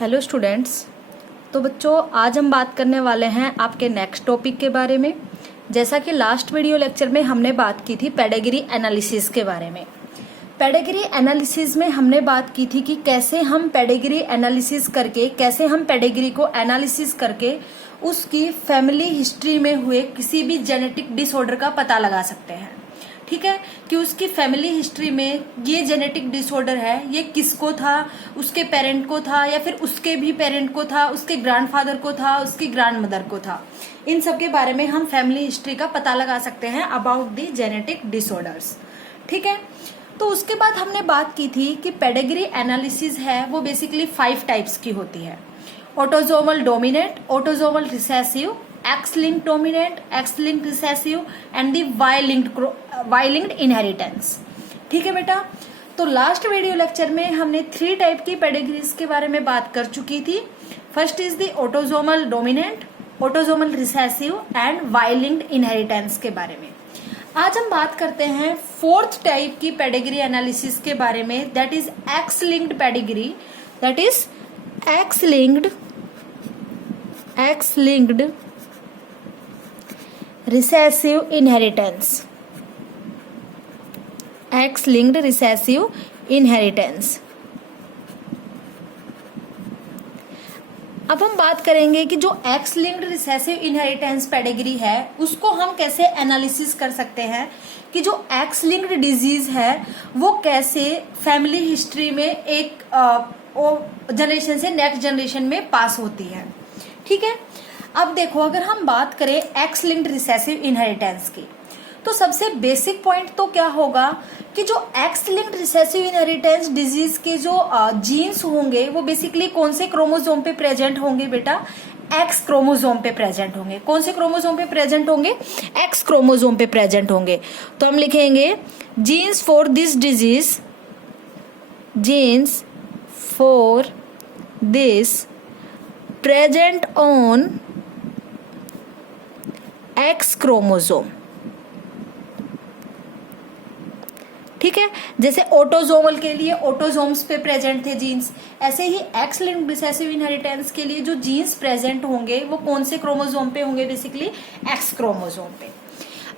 Hello students. तो बच्चों, आज हम बात करने वाले हैं आपके नेक्स्ट टॉपिक के बारे में। जैसा कि लास्ट वीडियो लेक्चर में हमने बात की थी पेडिग्री एनालिसिस के बारे में। पेडिग्री एनालिसिस में हमने बात की थी कि कैसे हम पेडिग्री एनालिसिस करके, कैसे हम पेडिग्री को एनालिसिस करके उसकी फैमिली हिस्ट्री में हुए किसी भी जेनेटिक डिसऑर्डर का पता लगा सकते हैं। ठीक है, कि उसकी फैमिली हिस्ट्री में ये जेनेटिक डिसऑर्डर है, ये किसको था, उसके पेरेंट को था या फिर उसके भी पेरेंट को था, उसके ग्रैंडफादर को था, उसकी ग्रैंडमदर को था। इन सब के बारे में हम फैमिली हिस्ट्री का पता लगा सकते हैं अबाउट द जेनेटिक डिसऑर्डर्स। ठीक है, तो उसके बाद हमने बात की थी कि पेडिग्री एनालिसिस है वो बेसिकली 5 टाइप्स की होती है। Autosomal dominant, autosomal recessive, X linked dominant, X linked recessive and the Y linked inheritance. ठीक है बेटा, तो लास्ट वीडियो लेक्चर में हमने 3 टाइप की पेडिग्रीज के बारे में बात कर चुकी थी। First is the autosomal dominant, autosomal recessive and Y linked inheritance के बारे में। आज हम बात करते हैं 4th टाइप की पेडिग्री एनालिसिस के बारे में, that is x linked pedigree, that is x linked recessive inheritance, x linked recessive inheritance. अब हम बात करेंगे कि जो x linked recessive inheritance pedigree है उसको हम कैसे एनालिसिस कर सकते हैं कि जो एक्स लिंक्ड डिजीज है वो कैसे फैमिली हिस्ट्री में एक जनरेशन से नेक्स्ट जनरेशन में पास होती है। ठीक है, अब देखो, अगर हम बात करें एक्स लिंक्ड रिसेसिव इनहेरिटेंस की, तो सबसे बेसिक पॉइंट तो क्या होगा कि जो x linked recessive inheritance disease के जो जीन्स होंगे वो बेसिकली कौन से क्रोमोसोम पे प्रेजेंट होंगे बेटा? एक्स क्रोमोसोम पे प्रेजेंट होंगे। कौन से क्रोमोसोम पे प्रेजेंट होंगे? एक्स क्रोमोसोम पे प्रेजेंट होंगे। तो हम लिखेंगे genes for this disease, genes for this present on X chromosome. ठीक है, जैसे ऑटोसोमल के लिए ऑटोसोम्स पे प्रेजेंट थे जीन्स, ऐसे ही एक्स लिंक्ड रिसेसिव इनहेरिटेंस के लिए जो जीन्स प्रेजेंट होंगे वो कौन से क्रोमोसोम पे होंगे? बेसिकली एक्स क्रोमोसोम पे।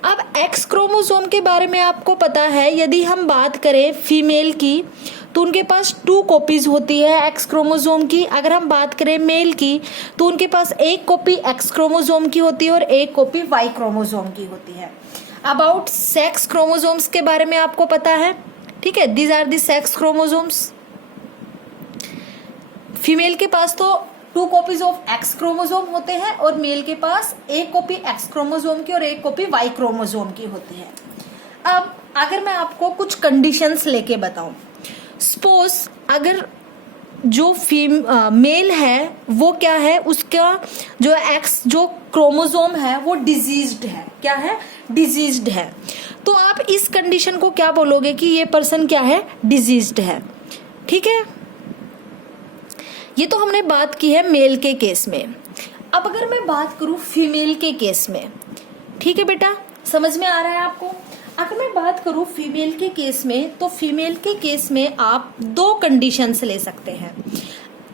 अब एक्स क्रोमोसोम के बारे में आपको पता है, यदि हम बात करें फीमेल की तो उनके पास 2 कॉपीज होती है एक्स क्रोमोसोम की। अगर हम बात करें मेल की तो उनके पास 1 कॉपी एक्स क्रोमोसोम की होती है और 1 कॉपी वाई क्रोमोसोम की होती है। अबाउट सेक्स क्रोमोसोम्स के बारे में आपको पता है। ठीक है, these are the sex chromosomes. Female के पास तो 2 कॉपीज ऑफ एक्स क्रोमोसोम होते हैं और मेल के पास 1 कॉपी एक्स क्रोमोसोम की और 1 कॉपी वाई क्रोमोसोम की होती है। अब अगर मैं आपको कुछ कंडीशंस लेके बताऊं, सपोज अगर जो मेल है वो क्या है, उसका जो एक्स जो क्रोमोसोम है वो डिजीज्ड है। क्या है? डिजीज्ड है। तो आप इस कंडीशन को क्या बोलोगे कि ये पर्सन क्या है? डिजीज्ड है। ठीक है, ये तो हमने बात की है मेल के केस में। अब अगर मैं बात करूं फीमेल के केस में, ठीक है बेटा, समझ में आ रहा है आपको? अगर मैं बात करूं फीमेल के केस में, तो फीमेल के केस में आप 2 कंडीशंस ले सकते हैं।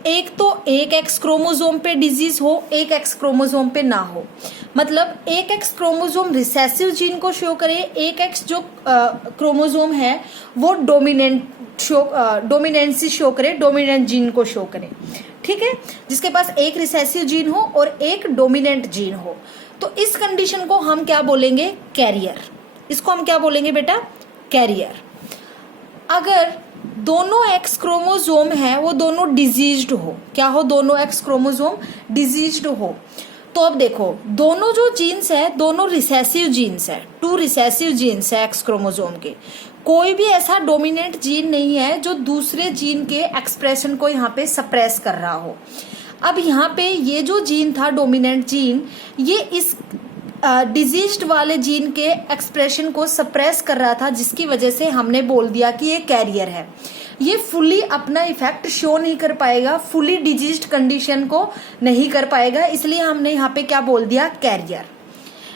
एक तो एक एक्स क्रोमोसोम पे डिजीज हो, एक एक्स क्रोमोसोम पे ना हो। मतलब एक एक्स क्रोमोसोम रिसेसिव जीन को शो करे, एक एक्स जो क्रोमोसोम है वो डोमिनेंसी शो करे, डोमिनेंट जीन को शो करे। ठीक है, जिसके पास एक रिसेसिव जीन हो और एक डोमिनेंट जीन हो, तो इस कंडीशन को हम क्या बोलेंगे? कैरियर। इसको हम क्या बोलेंगे बेटा? कैरियर। अगर दोनों एक्स क्रोमोसोम है वो दोनों डिजीज्ड हो, क्या हो? दोनों एक्स क्रोमोसोम डिजीज्ड हो, तो अब देखो, दोनों जो जीन्स है दोनों रिसेसिव जीन्स है, 2 रिसेसिव जीन्स है एक्स क्रोमोसोम के। कोई भी ऐसा डोमिनेंट जीन नहीं है जो दूसरे जीन के एक्सप्रेशन को यहाँ पे सप्रेस कर रहा हो। अब यहाँ पे ये जो जीन था डोमिनेंट जीन, ये इस डिजीज्ड वाले जीन के एक्सप्रेशन को सप्रेस कर रहा था, जिसकी वजह से हमने बोल दिया कि ये कैरियर है। ये फुली अपना इफेक्ट शो नहीं कर पाएगा, फुली डिजीज्ड कंडीशन को नहीं कर पाएगा, इसलिए हमने यहाँ पे क्या बोल दिया? कैरियर।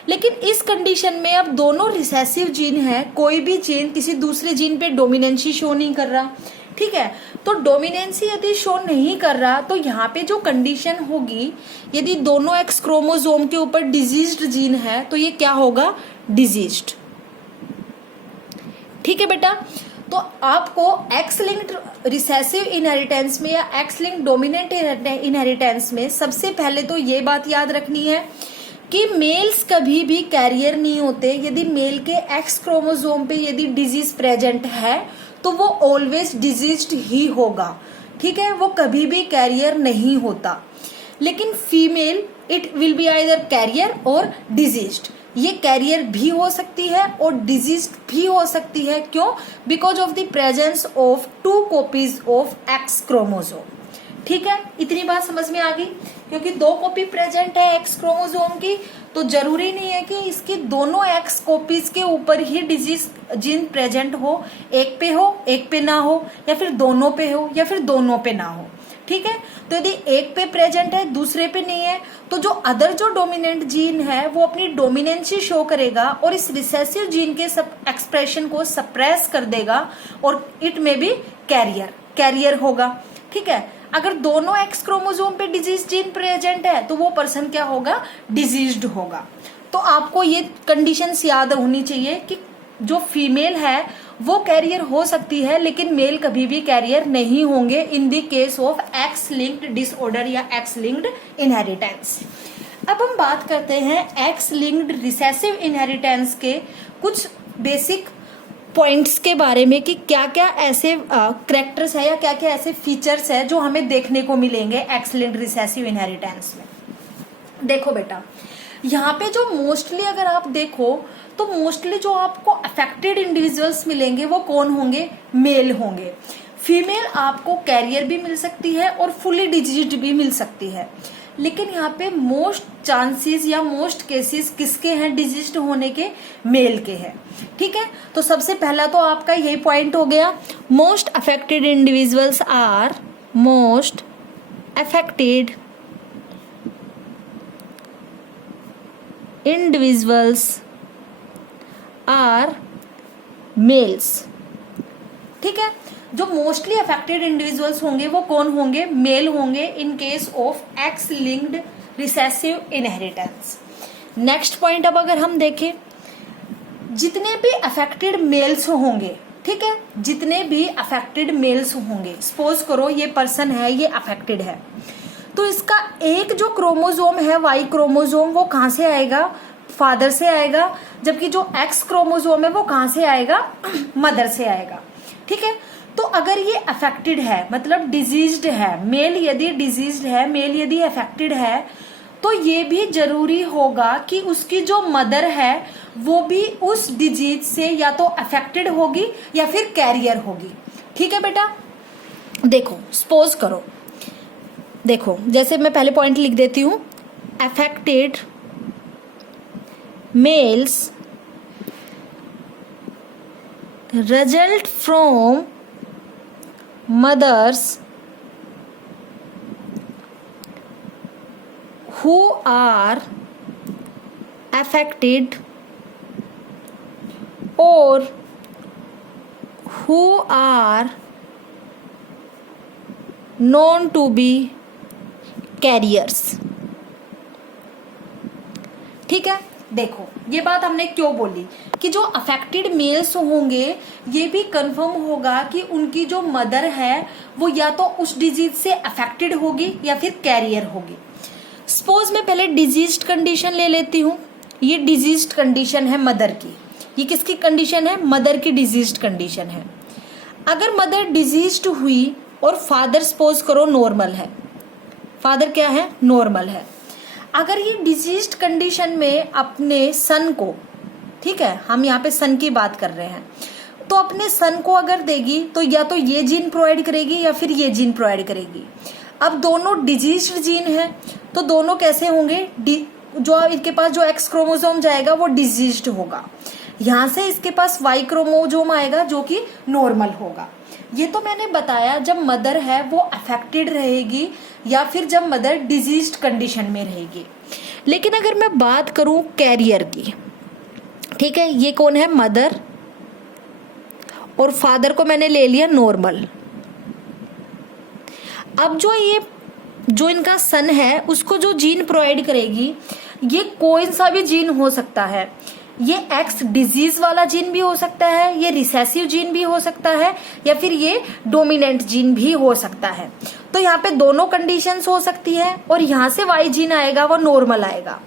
लेकिन इस कंडीशन में अब दोनों रिसेसिव जीन है, कोई भी जीन किसी दूसरे जीन पे डोमिनेंसी शो नहीं कर रहा। ठीक है। तो डोमिनेंसी यदि शो नहीं कर रहा तो यहाँ पे जो कंडीशन होगी, यदि दोनों एक्स क्रोमोसोम के ऊपर डिजीज्ड जीन है तो ये क्या होगा, डिजीज्ड। ठीक है बेटा। तो आपको एक्स लिंक्ड रिसेसिव इनहेरिटेंस में या एक्स लिंक्ड डोमिनेंट इनहेरिटेंस में सबसे पहले तो ये बात याद रखनी है कि मेल्स कभी भी कैरियर नहीं होते। यदि मेल के एक्स क्रोमोसोम पे यदि डिजीज प्रेजेंट है तो वो ऑलवेज डिजीज्ड ही होगा। ठीक है, वो कभी भी कैरियर नहीं होता। लेकिन female it will be either carrier or diseased. ये कैरियर भी हो सकती है और डिजीज्ड भी हो सकती है। क्यों? Because of the presence of 2 copies of x chromosome. ठीक है, इतनी बात समझ में आ गई। क्योंकि 2 कॉपी प्रेजेंट है एक्स क्रोमोसोम की, तो जरूरी नहीं है कि इसकी दोनों एक्स कॉपीज के ऊपर ही डिजीज जीन प्रेजेंट हो। एक पे हो, एक पे ना हो, या फिर दोनों पे हो, या फिर दोनों पे ना हो। ठीक है, तो यदि एक पे प्रेजेंट है दूसरे पे नहीं है तो जो अदर जो डोमिनेंट जीन है वो अपनी डोमिनेंसी शो करेगा और इस रिसेसिव जीन के सब एक्सप्रेशन को सप्रेस कर देगा और इट में भी कैरियर होगा। ठीक है, अगर दोनों एक्स क्रोमोसोम पे डिजीज जीन प्रेजेंट है तो वो पर्सन क्या होगा, डिजीज्ड होगा। तो आपको ये कंडीशंस याद होनी चाहिए कि जो फीमेल है वो कैरियर हो सकती है लेकिन मेल कभी भी कैरियर नहीं होंगे in the case of x linked disorder या एक्स लिंक्ड इनहेरिटेंस। अब हम बात करते हैं एक्स लिंक्ड रिसेसिव इनहेरिटेंस के कुछ बेसिक पॉइंट्स के बारे में कि क्या क्या ऐसे कैरेक्टर्स है या क्या क्या ऐसे फीचर्स है जो हमें देखने को मिलेंगे एक्स लिंक्ड रिसेसिव इनहेरिटेंस में। देखो बेटा, यहाँ पे जो मोस्टली अगर आप देखो तो मोस्टली जो आपको अफेक्टेड इंडिविजुअल्स मिलेंगे वो कौन होंगे, मेल होंगे। फीमेल आपको कैरियर भी मिल सकती है और फुली डिजीज्ड भी मिल सकती है। लेकिन यहाँ पे मोस्ट चांसेस या मोस्ट केसेस किसके हैं डिजीज्ड होने के, मेल के हैं। ठीक है, तो सबसे पहला तो आपका यही पॉइंट हो गया, most affected individuals are most affected individuals are males. ठीक है, जो मोस्टली अफेक्टेड इंडिविजुअल्स होंगे वो कौन होंगे, मेल होंगे in case of x linked recessive inheritance. Next point अब अगर हम देखें, जितने भी अफेक्टेड मेल्स होंगे, ठीक है, जितने भी अफेक्टेड मेल्स होंगे, सपोज करो ये पर्सन है, ये अफेक्टेड है, तो इसका एक जो क्रोमोसोम है वाई क्रोमोसोम वो कहां से आएगा, फादर से आएगा, जबकि जो एक्स क्रोमोसोम है वो कहां से आएगा, मदर से आएगा। ठीक है, तो अगर ये अफेक्टेड है मतलब डिजीज्ड है, मेल यदि डिजीज्ड है, मेल यदि अफेक्टेड है, तो ये भी जरूरी होगा कि उसकी जो मदर है वो भी उस डिजीज से या तो अफेक्टेड होगी या फिर कैरियर होगी। ठीक है बेटा, देखो सपोज करो, देखो जैसे मैं पहले पॉइंट लिख देती हूं, affected males result from mothers who are affected or who are known to be carriers। ठीक है, देखो ये बात हमने क्यों बोली कि जो अफेक्टेड मेल्स होंगे ये भी कंफर्म होगा कि उनकी जो मदर है वो या तो उस डिजीज से अफेक्टेड होगी या फिर कैरियर होगी। सपोज मैं पहले डिजीज्ड कंडीशन ले लेती हूँ, ये डिजीज्ड कंडीशन है मदर की, ये किसकी कंडीशन है, मदर की डिजीज्ड कंडीशन है। अगर मदर डिजीज्ड हुई और फादर सपोज करो नॉर्मल है, फादर क्या है, नॉर्मल है, अगर ये डिजीज्ड कंडीशन में अपने सन को, ठीक है हम यहाँ पे सन की बात कर रहे हैं, तो अपने सन को अगर देगी तो या तो ये जीन प्रोवाइड करेगी या फिर ये जीन प्रोवाइड करेगी। अब दोनों डिजीज्ड जीन है तो दोनों कैसे होंगे, जो इनके पास जो एक्स क्रोमोसोम जाएगा वो डिजीज्ड होगा, यहाँ से इसके पास वाई क्रोमोसोम आएगा जो कि नॉर्मल होगा। ये तो मैंने बताया जब मदर है वो अफेक्टेड रहेगी या फिर जब मदर डिजीज्ड कंडीशन में रहेगी। लेकिन अगर मैं बात करूं कैरियर की, ठीक है, ये कौन है, मदर, और फादर को मैंने ले लिया नॉर्मल, अब जो इनका सन है उसको जो जीन प्रोवाइड करेगी, ये कोई सा भी जीन हो सकता है। ये एक्स डिजीज वाला जीन भी हो सकता है, ये रिसेसिव जीन भी हो सकता है, या फिर ये डोमिनेंट जीन भी हो सकता है। तो यहाँ पे दोनों कंडीशंस हो सकती है, और यहाँ से वाई जीन आएगा वो नॉर्मल आएगा।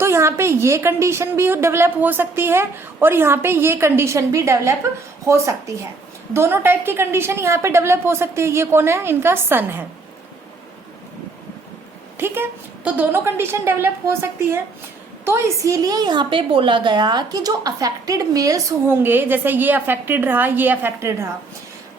तो यहाँ पे ये कंडीशन भी डेवलप हो सकती है, और यहाँ पे ये कंडीशन भी डेवलप हो सकती है। दोनों टाइप की कंडीशन यहाँ पे डेवलप हो सकती है। ये कौन है? इनका सन है। ठीक है, तो दोनों कंडीशन डेवलप हो सकती है। तो इसीलिए यहाँ पे बोला गया कि जो अफेक्टेड मेल्स होंगे, जैसे ये अफेक्टेड रहा, ये अफेक्टेड रहा,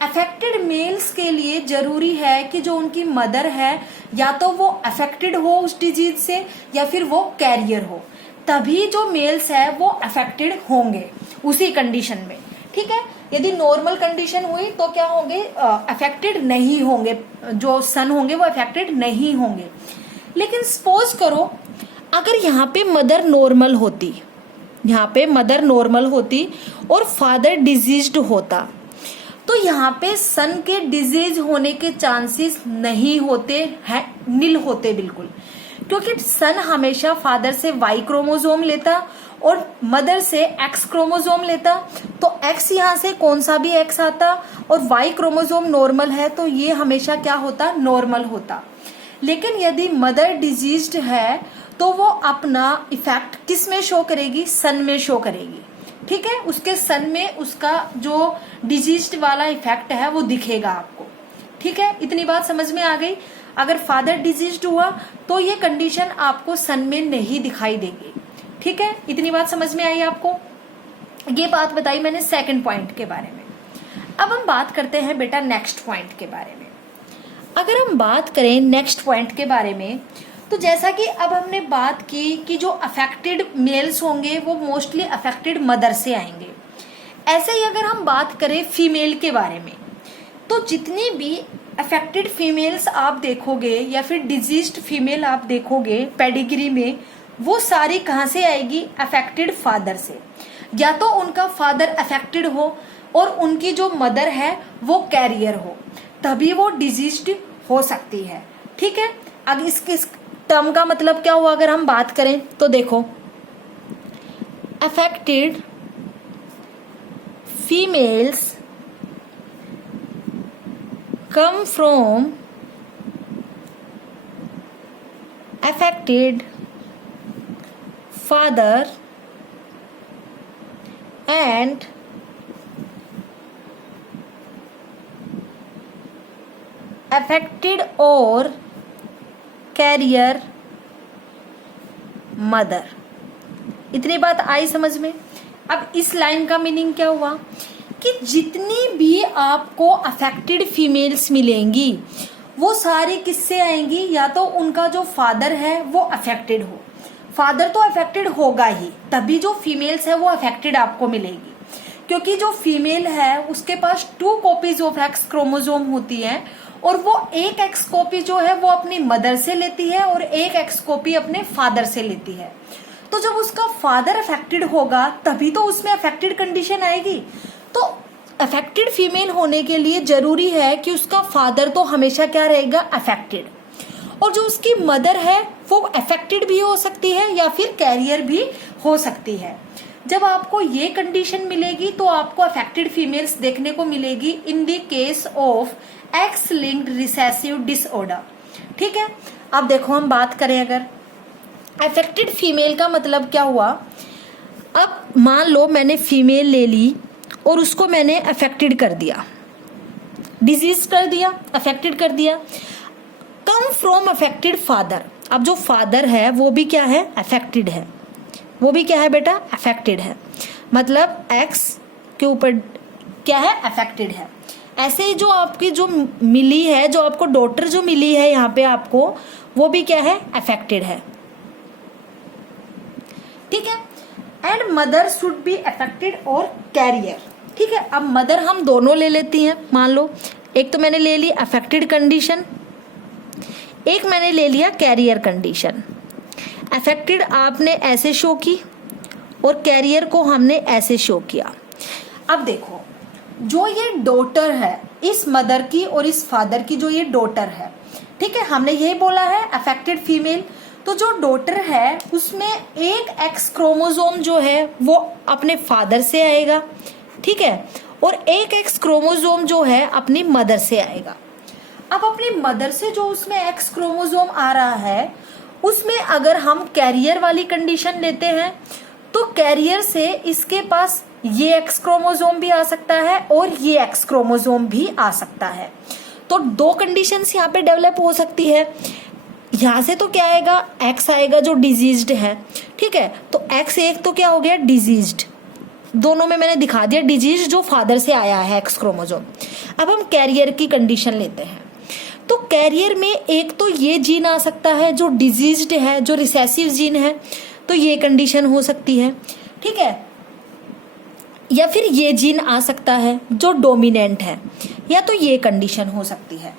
अफेक्टेड मेल्स के लिए जरूरी है कि जो उनकी मदर है या तो वो अफेक्टेड हो उस डिजीज से, या फिर वो कैरियर हो, तभी जो मेल्स है वो अफेक्टेड होंगे उसी कंडीशन में। ठीक है, यदि नॉर्मल कंडीशन हुई तो क्या होंगे? अफेक्टेड नहीं होंगे, जो सन होंगे वो अफेक्टेड नहीं होंगे। लेकिन सपोज करो अगर यहाँ पे मदर नॉर्मल होती, यहाँ पे मदर नॉर्मल होती और फादर डिजीज्ड होता, तो यहाँ पे सन के डिजीज होने के चांसेस नहीं होते हैं, नील होते बिल्कुल, क्योंकि सन हमेशा फादर से वाई क्रोमोसोम लेता और मदर से एक्स क्रोमोसोम लेता। तो एक्स यहाँ से कौन सा भी एक्स आता, और वाई क्रोमोसोम नॉर्मल है तो ये हमेशा क्या होता? नॉर्मल होता। लेकिन यदि मदर डिजीज्ड है तो वो अपना इफेक्ट किस में शो करेगी? सन में शो करेगी। ठीक है, उसके सन में उसका जो डिजीज्ड वाला इफेक्ट है वो दिखेगा आपको। ठीक है, इतनी बात समझ में आ गई। अगर फादर डिजीज्ड हुआ तो ये कंडीशन आपको सन में नहीं दिखाई देगी। ठीक है, इतनी बात समझ में आई आपको? ये बात बताई मैंने सेकंड पॉइंट के बारे में। अब हम बात करते हैं बेटा नेक्स्ट पॉइंट के बारे में। अगर हम बात करें नेक्स्ट पॉइंट के बारे में, तो जैसा कि अब हमने बात की कि जो अफेक्टेड मेल्स होंगे वो मोस्टली अफेक्टेड मदर से आएंगे। ऐसे ही अगर हम बात करें फीमेल के बारे में, तो जितनी भी अफेक्टेड फीमेल्स आप देखोगे या फिर डिजीज्ड फीमेल आप देखोगे पेडिग्री में, वो सारी कहाँ से आएगी? अफेक्टेड फादर से। या तो उनका फादर अफेक्टेड हो और उनकी जो मदर है वो कैरियर हो, तभी वो डिजीज्ड हो सकती है। ठीक है, अब इसके टर्म का मतलब क्या हुआ अगर हम बात करें तो देखो, affected females come from affected father and affected और कैरियर मदर। इतनी बात आई समझ में? अब इस लाइन का मीनिंग क्या हुआ कि जितनी भी आपको अफेक्टेड फीमेल्स मिलेंगी वो सारी किससे आएंगी? या तो उनका जो फादर है वो अफेक्टेड हो, फादर तो अफेक्टेड होगा ही, तभी जो फीमेल्स है वो अफेक्टेड आपको मिलेगी। क्योंकि जो फीमेल है उसके पास 2 कॉपीज ऑफ एक्स क्रोमोसोम होती है, और वो एक एक्स कॉपी जो है वो अपनी मदर से लेती है और एक एक्स कॉपी अपने फादर से लेती है। तो जब उसका फादर अफेक्टेड होगा तभी तो उसमें अफेक्टेड कंडीशन आएगी। तो अफेक्टेड फीमेल होने के लिए जरूरी है कि उसका फादर तो हमेशा क्या रहेगा? अफेक्टेड, और जो उसकी मदर है वो अफेक्टेड भी हो सकती है या फिर कैरियर भी हो सकती है। जब आपको ये कंडीशन मिलेगी तो आपको अफेक्टेड फीमेल्स देखने को मिलेगी in the case of x linked recessive disorder. ठीक है, अब देखो हम बात करें अगर अफेक्टेड फीमेल का मतलब क्या हुआ। अब मान लो मैंने फीमेल ले ली और उसको मैंने अफेक्टेड कर दिया, डिजीज कर दिया, अफेक्टेड कर दिया। कम फ्रॉम अफेक्टेड फादर, अब जो फादर है वो भी क्या है? अफेक्टेड है। वो भी क्या है बेटा? अफेक्टेड है। मतलब एक्स के ऊपर क्या है? अफेक्टेड है। ऐसे ही जो आपकी जो मिली है, जो आपको डॉटर जो मिली है यहाँ पे आपको, वो भी क्या है? अफेक्टेड है। ठीक है, and mother should be affected और कैरियर। ठीक है, अब मदर हम दोनों ले लेती हैं। मान लो एक तो मैंने ले ली अफेक्टेड कंडीशन, एक मैंने ले लिया कैरियर कंडीशन। अफेक्टेड आपने ऐसे शो की और कैरियर को हमने ऐसे शो किया। अब देखो, जो ये डॉटर है, इस मदर की और इस फादर की जो ये डॉटर है, ठीक है, हमने यही बोला है अफेक्टेड फीमेल। तो जो डॉटर है उसमें एक एक्स क्रोमोसोम जो है वो अपने फादर से आएगा, ठीक है, और एक एक्स क्रोमोसोम जो है अपनी मदर से आएगा। अब अपनी मदर से जो उसमें एक्स क्रोमोसोम आ रहा है उसमें अगर हम कैरियर वाली कंडीशन लेते हैं तो कैरियर से इसके पास ये एक्स क्रोमोसोम भी आ सकता है और ये एक्स क्रोमोसोम भी आ सकता है। तो दो कंडीशंस यहाँ पे डेवलप हो सकती है। यहाँ से तो क्या आएगा, एक्स आएगा जो डिजीज्ड है, ठीक है, तो एक्स एक तो क्या हो गया डिजीज्ड, दोनों में मैंने दिखा दिया डिजीज जो फादर से आया है एक्स क्रोमोसोम। अब हम कैरियर की कंडीशन लेते हैं, तो कैरियर में एक तो ये जीन आ सकता है जो डिजीज्ड है, जो रिसेसिव जीन है, तो ये कंडीशन हो सकती है, ठीक है, या फिर ये जीन आ सकता है जो डोमिनेंट है, या तो ये कंडीशन हो सकती है।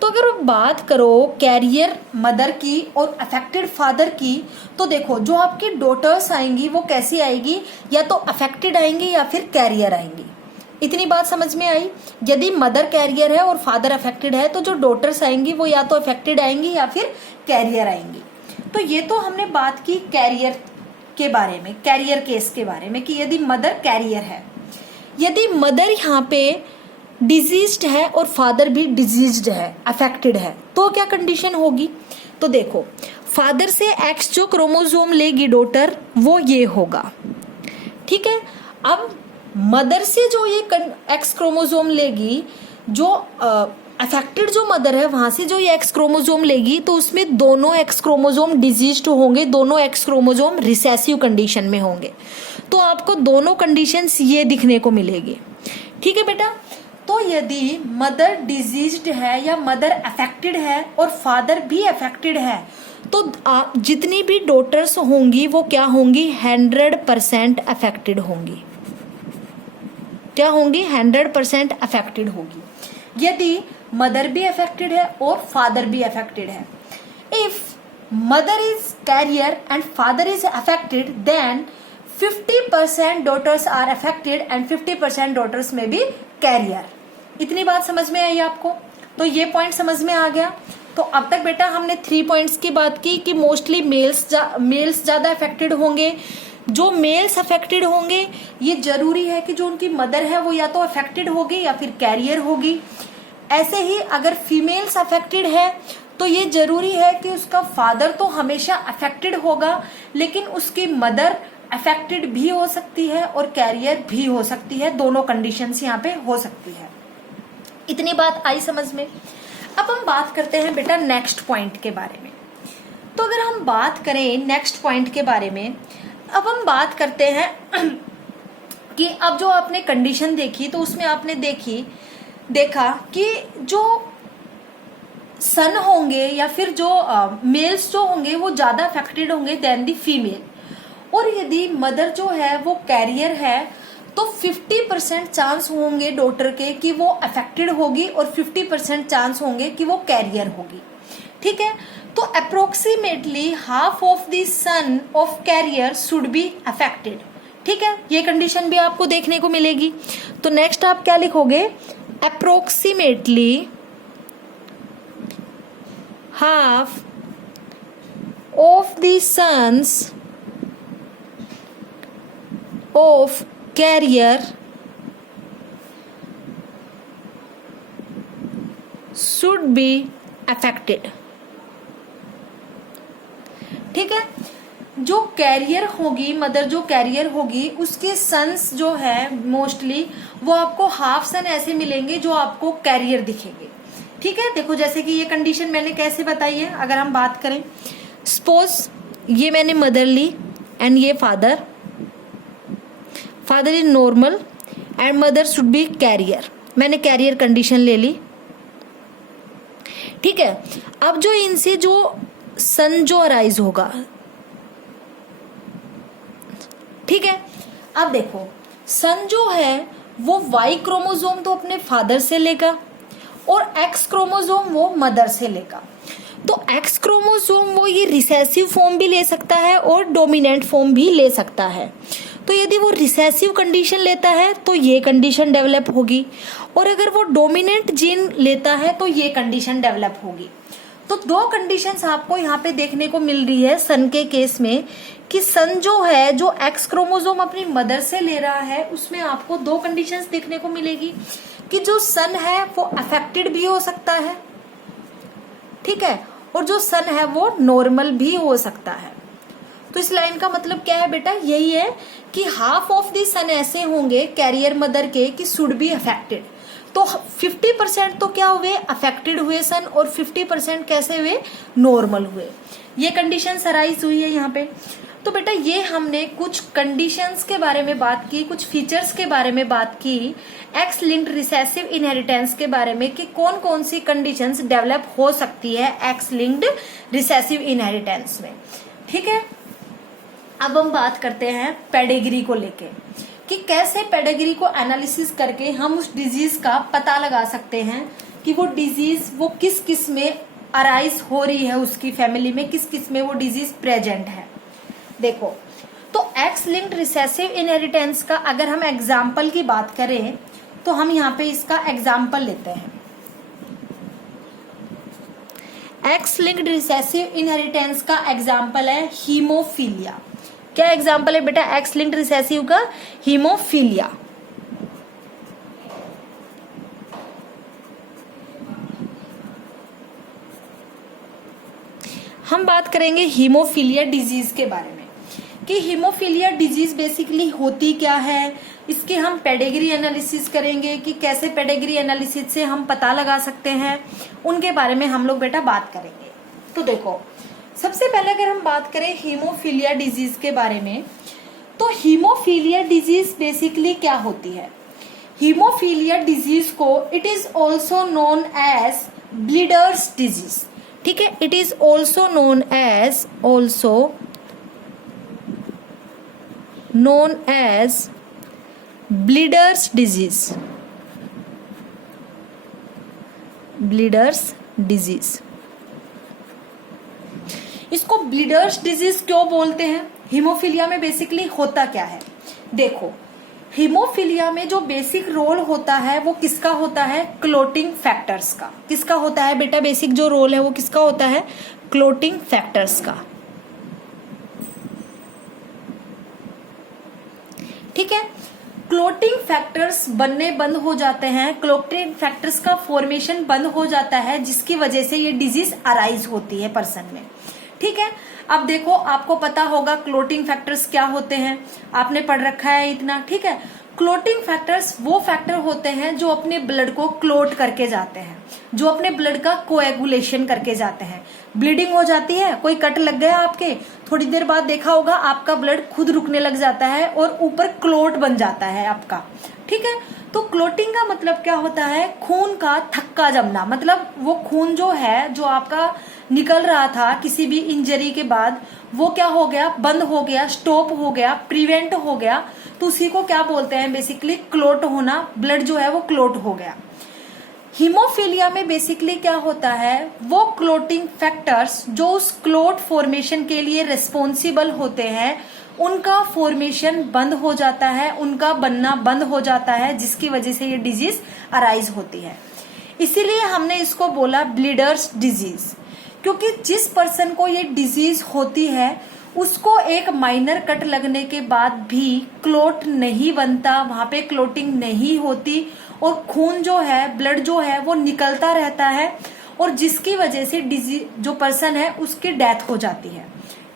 तो अगर बात करो कैरियर मदर की और अफेक्टेड फादर की, तो देखो जो आपकी डॉटर्स आएंगी वो कैसी आएगी, या तो अफेक्टेड आएंगी या फिर कैरियर आएंगी। इतनी बात समझ में आई। यदि मदर कैरियर है और फादर अफेक्टेड है तो जो डॉटर्स आएंगी वो या तो अफेक्टेड आएंगी या फिर कैरियर आएंगी। तो ये तो हमने बात की कैरियर के बारे में, कैरियर केस के बारे में, कि यदि मदर कैरियर है, यदि मदर यहाँ पे डिजीज्ड है और फादर भी डिजीज्ड है, अफेक्टेड है, तो क्या कंडीशन होगी। तो देखो फादर से एक्स जो क्रोमोसोम लेगी डॉटर वो ये होगा, ठीक है। अब मदर से जो ये एक्स क्रोमोसोम लेगी, जो अफेक्टेड जो मदर है वहां से जो ये एक्स क्रोमोसोम लेगी, तो उसमें दोनों एक्स क्रोमोसोम डिजीज्ड होंगे, दोनों एक्स क्रोमोसोम रिसेसिव कंडीशन में होंगे। तो आपको दोनों कंडीशंस ये दिखने को मिलेगी, ठीक है बेटा। तो यदि मदर डिजीज्ड है या मदर अफेक्टेड है और फादर भी अफेक्टेड है, तो जितनी भी डॉटर्स होंगी वो क्या होंगी, 100% अफेक्टेड होंगी। क्या होंगी, 100% अफेक्टेड होगी। यदि मदर भी अफेक्टेड है और फादर भी अफेक्टेड है, if mother is carrier and father is affected, then 50% daughters are affected and 50% daughters में भी कैरियर। इतनी बात समझ में आई आपको। तो ये पॉइंट समझ में आ गया। तो अब तक बेटा हमने 3 पॉइंट्स की बात की कि मोस्टली मेल्स ज्यादा अफेक्टेड होंगे। जो मेल्स अफेक्टेड होंगे ये जरूरी है कि जो उनकी मदर है वो या तो अफेक्टेड होगी या फिर कैरियर होगी। ऐसे ही अगर फीमेल्स अफेक्टेड है तो ये जरूरी है कि उसका फादर तो हमेशा अफेक्टेड होगा, लेकिन उसकी मदर अफेक्टेड भी हो सकती है और कैरियर भी हो सकती है। दोनों कंडीशंस यहाँ पे हो सकती है। इतनी बात आई समझ में। अब हम बात करते हैं बेटा नेक्स्ट पॉइंट के बारे में। तो अगर हम बात करें नेक्स्ट पॉइंट के बारे में, अब हम बात करते हैं कि अब जो आपने कंडीशन देखी तो उसमें आपने देखा कि जो सन होंगे या फिर जो मेल्स जो होंगे वो ज्यादा अफेक्टेड होंगे देन दी फीमेल, और यदि मदर जो है वो कैरियर है तो 50% चांस होंगे डॉटर के कि वो अफेक्टेड होगी और 50% चांस होंगे कि वो कैरियर होगी, ठीक है। तो approximately half of the son of carrier should be affected, ठीक है। ये कंडीशन भी आपको देखने को मिलेगी। तो नेक्स्ट आप क्या लिखोगे, approximately half of the sons of carrier should be affected, ठीक है। जो कैरियर होगी, मदर जो कैरियर होगी उसके सन्स जो है मोस्टली वो आपको हाफ सन ऐसे मिलेंगे जो आपको कैरियर दिखेंगे, ठीक है। देखो जैसे कि ये कंडीशन मैंने कैसे बताई है, अगर हम बात करें, सपोज ये मैंने मदर ली एंड ये father is normal and mother should be carrier. मैंने कैरियर कंडीशन ले ली, ठीक है। अब जो इनसे जो सन जो अराइज होगा, ठीक है। अब देखो सन जो है वो वाई क्रोमोसोम तो अपने फादर से लेगा और एक्स क्रोमोसोम वो मदर से लेगा। तो एक्स क्रोमोसोम वो ये रिसेसिव फॉर्म भी ले सकता है और डोमिनेंट फॉर्म भी ले सकता है। तो यदि वो रिसेसिव कंडीशन लेता है तो ये कंडीशन डेवलप होगी, और अगर वो डोमिनेंट जीन लेता है तो ये कंडीशन डेवलप होगी। तो दो कंडीशंस आपको यहाँ पे देखने को मिल रही है सन के केस में, कि सन जो है, जो एक्स क्रोमोसोम अपनी मदर से ले रहा है, उसमें आपको दो कंडीशंस देखने को मिलेगी कि जो सन है वो अफेक्टेड भी हो सकता है, ठीक है, और जो सन है वो नॉर्मल भी हो सकता है। तो इस लाइन का मतलब क्या है बेटा, यही है कि हाफ ऑफ दी सन ऐसे होंगे कैरियर मदर के कि शुड बी अफेक्टेड। तो 50% तो क्या हुए, अफेक्टेड हुए सन, और 50% कैसे हुए, नॉर्मल हुए। ये कंडीशन अराइज हुई है यहाँ पे। तो बेटा ये हमने कुछ कंडीशंस के बारे में बात की, कुछ फीचर्स के बारे में बात की, एक्स लिंक्ड रिसेसिव इनहेरिटेंस के बारे में कि कौन कौन सी कंडीशंस डेवलप हो सकती है एक्स लिंक्ड रिसेसिव इनहेरिटेंस में, ठीक है। अब हम बात करते हैं पेडिग्री को लेके कि कैसे पेडिग्री को एनालिसिस करके हम उस डिजीज का पता लगा सकते हैं कि वो डिजीज वो किस किस में अराइज हो रही है, उसकी फैमिली में किस किस में वो डिजीज प्रेजेंट है। देखो, तो एक्स लिंक्ड रिसेसिव इनहेरिटेंस का अगर हम एग्जाम्पल की बात करें तो हम यहाँ पे इसका एग्जाम्पल लेते हैं। एक्स लिंक्ड रिसेसिव इनहेरिटेंस का एग्जाम्पल है हीमोफीलिया। क्या एग्जाम्पल है बेटा एक्स लिंक्ड रिसेसिव का, हीमोफीलिया। हम बात करेंगे हीमोफीलिया डिजीज के बारे में कि हीमोफीलिया डिजीज बेसिकली होती क्या है, इसके हम पेडिग्री एनालिसिस करेंगे कि कैसे पेडिग्री एनालिसिस से हम पता लगा सकते हैं, उनके बारे में हम लोग बेटा बात करेंगे। तो देखो, सबसे पहले अगर हम बात करें हीमोफीलिया डिजीज के बारे में, तो हीमोफीलिया डिजीज बेसिकली क्या होती है। हीमोफीलिया डिजीज को it is also known as bleeders disease, ठीक है, it is also known as bleeders disease. इसको ब्लीडर्स डिजीज क्यों बोलते हैं, हीमोफीलिया में बेसिकली होता क्या है। देखो, हीमोफीलिया में जो बेसिक रोल होता है वो किसका होता है, क्लोटिंग फैक्टर्स का। किसका होता है बेटा, बेसिक जो रोल है वो किसका होता है, क्लोटिंग फैक्टर्स का, ठीक है। क्लोटिंग फैक्टर्स बनने बंद हो जाते हैं, क्लोटिंग फैक्टर्स का फॉर्मेशन बंद हो जाता है, जिसकी वजह से ये डिजीज अराइज होती है पर्सन में, ठीक है। अब देखो, आपको पता होगा क्लोटिंग फैक्टर्स क्या होते हैं, आपने पढ़ रखा है इतना, ठीक है। क्लोटिंग फैक्टर्स वो फैक्टर होते हैं जो अपने ब्लड को क्लोट करके जाते हैं, जो अपने ब्लड का कोएगुलेशन करके जाते हैं। ब्लीडिंग हो जाती है, कोई कट लग गया आपके, थोड़ी देर बाद देखा होगा आपका ब्लड खुद रुकने लग जाता है और ऊपर क्लोट बन जाता है आपका, ठीक है। तो क्लोटिंग का मतलब क्या होता है, खून का थक्का जमना, मतलब वो खून जो है, जो आपका निकल रहा था किसी भी इंजरी के बाद, वो क्या हो गया, बंद हो गया, स्टॉप हो गया, प्रिवेंट हो गया, तो उसी को क्या बोलते हैं, बेसिकली क्लोट होना, ब्लड जो है वो क्लोट हो गया। हीमोफीलिया में बेसिकली क्या होता है, वो क्लोटिंग फैक्टर्स जो उस क्लोट फॉर्मेशन के लिए रिस्पॉन्सिबल होते हैं, उनका फॉर्मेशन बंद हो जाता है, उनका बनना बंद हो जाता है, जिसकी वजह से ये डिजीज अराइज होती है। इसीलिए हमने इसको बोला ब्लीडर्स डिजीज, क्योंकि जिस पर्सन को ये डिजीज होती है उसको एक माइनर कट लगने के बाद भी क्लोट नहीं बनता, वहां पे क्लोटिंग नहीं होती और खून जो है, ब्लड जो है वो निकलता रहता है, और जिसकी वजह से डिजीज जो पर्सन है उसकी डेथ हो जाती है,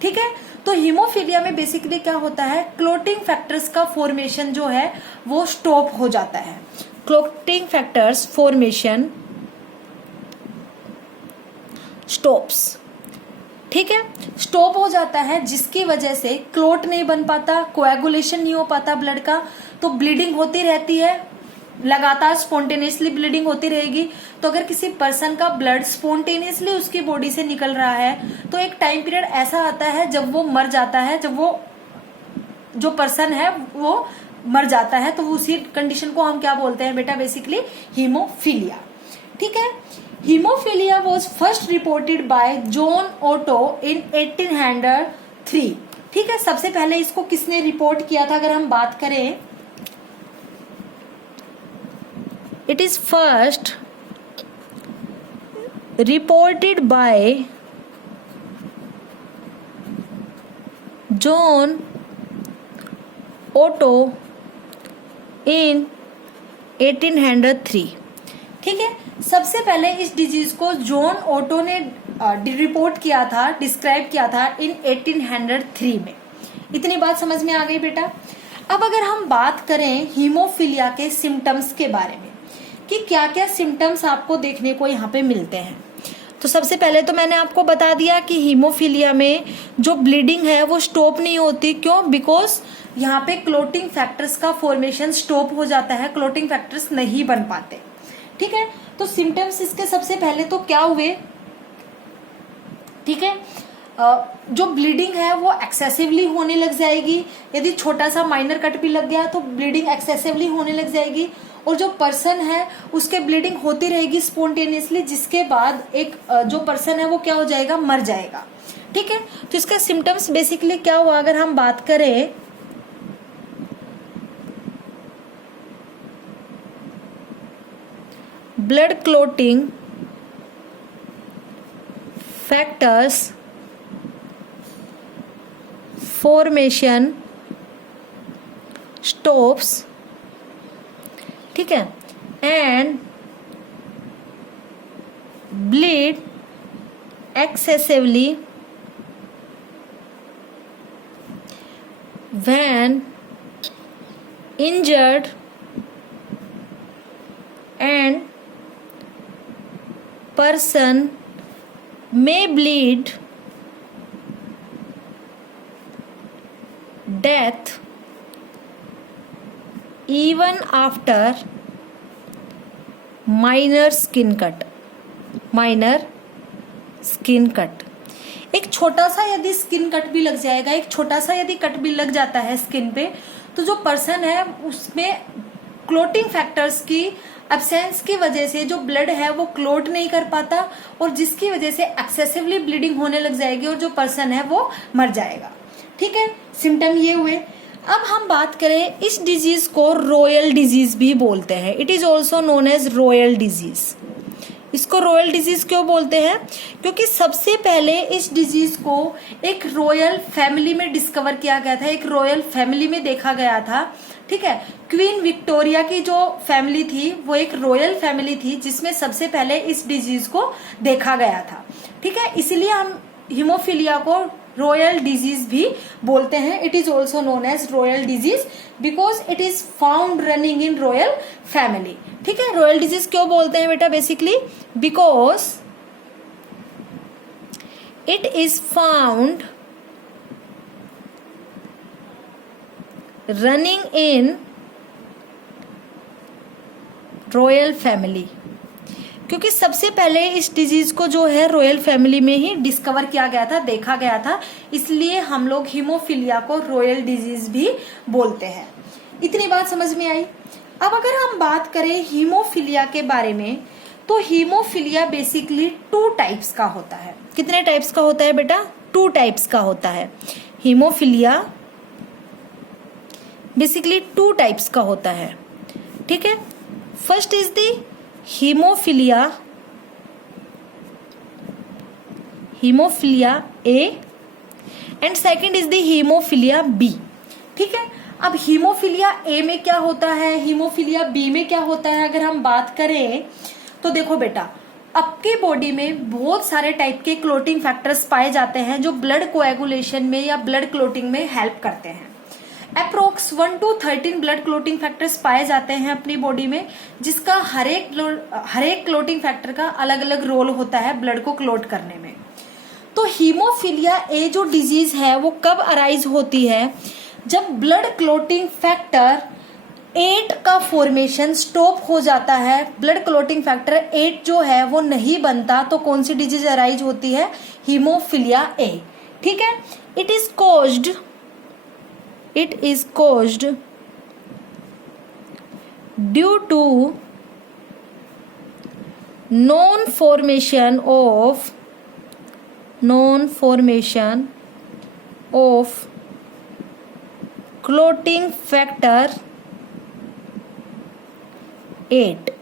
ठीक है। तो हीमोफीलिया में बेसिकली क्या होता है, क्लोटिंग फैक्टर्स का फॉर्मेशन जो है वो स्टॉप हो जाता है, क्लोटिंग फैक्टर्स फॉर्मेशन स्टॉप्स, ठीक है, स्टॉप हो जाता है, जिसकी वजह से क्लोट नहीं बन पाता, कोएगुलेशन नहीं हो पाता ब्लड का, तो ब्लीडिंग होती रहती है, लगातार स्पॉन्टेनियसली ब्लीडिंग होती रहेगी। तो अगर किसी पर्सन का ब्लड स्पॉन्टेनियसली उसकी बॉडी से निकल रहा है तो एक टाइम पीरियड ऐसा आता है जब वो मर जाता है, जब वो जो पर्सन है वो मर जाता है, तो उसी कंडीशन को हम क्या बोलते हैं बेटा, बेसिकली हीमोफीलिया, ठीक है। Haemophilia was first reported by John Otto in 1803, ठीक है। सबसे पहले इसको किसने रिपोर्ट किया था, अगर हम बात करें, it is first reported by John Otto in 1803। ठीक है, सबसे पहले इस डिजीज को जॉन ओटो ने रिपोर्ट किया था, डिस्क्राइब किया था इन 1803 में। इतनी बात समझ में आ गई बेटा। अब अगर हम बात करें हीमोफीलिया के सिम्टम्स के बारे में कि क्या क्या सिम्टम्स आपको देखने को यहाँ पे मिलते हैं, तो सबसे पहले तो मैंने आपको बता दिया कि हीमोफीलिया में जो ब्लीडिंग है वो स्टॉप नहीं होती। क्यों? बिकॉज यहाँ पे क्लोटिंग फैक्टर्स का फॉर्मेशन स्टॉप हो जाता है, क्लोटिंग फैक्टर्स नहीं बन पाते। ठीक है, तो सिम्टम्स इसके सबसे पहले तो क्या हुए, ठीक है, जो ब्लीडिंग है वो एक्सेसिवली होने लग जाएगी। यदि छोटा सा माइनर कट भी लग गया तो ब्लीडिंग एक्सेसिवली होने लग जाएगी, और जो पर्सन है उसके ब्लीडिंग होती रहेगी स्पॉन्टेनियसली, जिसके बाद एक जो पर्सन है वो क्या हो जाएगा, मर जाएगा। ठीक है, तो इसका सिम्टम्स बेसिकली क्या हुआ अगर हम बात करें, blood clotting factors formation stops, ठीक है, and bleed excessively when injured and person may bleed death even after minor skin cut। एक छोटा सा यदि स्किन कट भी लग जाएगा, एक छोटा सा यदि कट भी लग जाता है स्किन पे, तो जो पर्सन है उसमें क्लोटिंग फैक्टर्स की एब्सेंस की वजह से जो ब्लड है वो क्लोट नहीं कर पाता, और जिसकी वजह से एक्सेसिवली ब्लीडिंग होने लग जाएगी और जो पर्सन है वो मर जाएगा। ठीक है, सिम्टम ये हुए। अब हम बात करें, इस डिजीज को रॉयल डिजीज भी बोलते हैं। It is also known as royal disease. इसको रॉयल डिजीज क्यों बोलते हैं? क्योंकि सबसे पहले इस डिजीज को एक रॉयल फैमिली में डिस्कवर किया गया था, एक रॉयल फैमिली में देखा गया था। ठीक है, क्वीन विक्टोरिया की जो फैमिली थी वो एक रॉयल फैमिली थी जिसमें सबसे पहले इस डिजीज को देखा गया था। ठीक है, इसलिए हम हीमोफीलिया को रॉयल डिजीज भी बोलते हैं। It is also known as royal disease because it is found running in royal family. ठीक है, रॉयल डिजीज क्यों बोलते हैं बेटा? Basically because it is found running in royal family, क्योंकि सबसे पहले इस डिजीज को जो है रॉयल फैमिली में ही डिस्कवर किया गया था, देखा गया था, इसलिए हम लोग हीमोफीलिया को रॉयल डिजीज भी बोलते हैं। इतनी बात समझ में आई। अब अगर हम बात करें हीमोफीलिया के बारे में, तो हीमोफीलिया बेसिकली 2 टाइप्स का होता है। कितने टाइप्स का होता है बेटा? 2 टाइप्स का होता है। हीमोफीलिया बेसिकली 2 टाइप्स का होता है। ठीक है, first is the haemophilia A and second is the haemophilia B. ठीक है, अब हीमोफीलिया ए में क्या होता है, हीमोफीलिया बी में क्या होता है, अगर हम बात करें तो देखो बेटा, आपके बॉडी में बहुत सारे टाइप के क्लोटिंग फैक्टर्स पाए जाते हैं जो ब्लड कोएगुलेशन में या ब्लड क्लोटिंग में हेल्प करते हैं। Approx 1 to 13 blood clotting factors पाए जाते हैं अपनी बॉडी में, जिसका हर एक क्लोटिंग फैक्टर का अलग अलग रोल होता है ब्लड को क्लोट करने में। तो हीमोफीलिया ए जो डिजीज है वो कब अराइज होती है? जब ब्लड क्लोटिंग फैक्टर 8 का फॉर्मेशन स्टॉप हो जाता है, ब्लड क्लोटिंग फैक्टर 8 जो है वो नहीं बनता, तो कौन सी डिजीज अराइज होती है? हीमोफीलिया ए। ठीक है, it is caused due to non-formation of clotting factor 8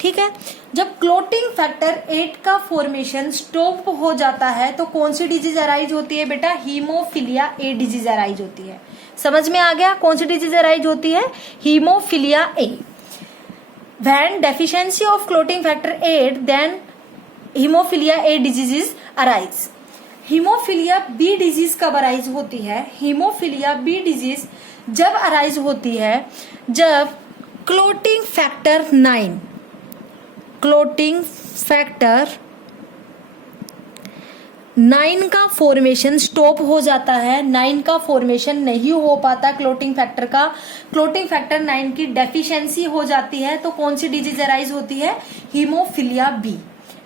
ठीक है। जब क्लोटिंग फैक्टर 8 का फॉर्मेशन स्टॉप हो जाता है तो कौन सी डिजीज अराइज होती है बेटा? हीमोफीलिया ए डिजीज अराइज होती है। समझ में आ गया कौन सी डिजीज अराइज होती है? Haemophilia A. When deficiency of clotting factor 8 then haemophilia A disease arise. Haemophilia B disease कब अराइज होती है? हीमोफीलिया बी डिजीज जब अराइज होती है जब क्लोटिंग फैक्टर 9 का फॉर्मेशन स्टॉप हो जाता है। 9 का फॉर्मेशन नहीं हो पाता क्लोटिंग फैक्टर का, क्लोटिंग फैक्टर 9 की डेफिशिएंसी हो जाती है तो कौन सी डिजीज अराइज होती है? Haemophilia B.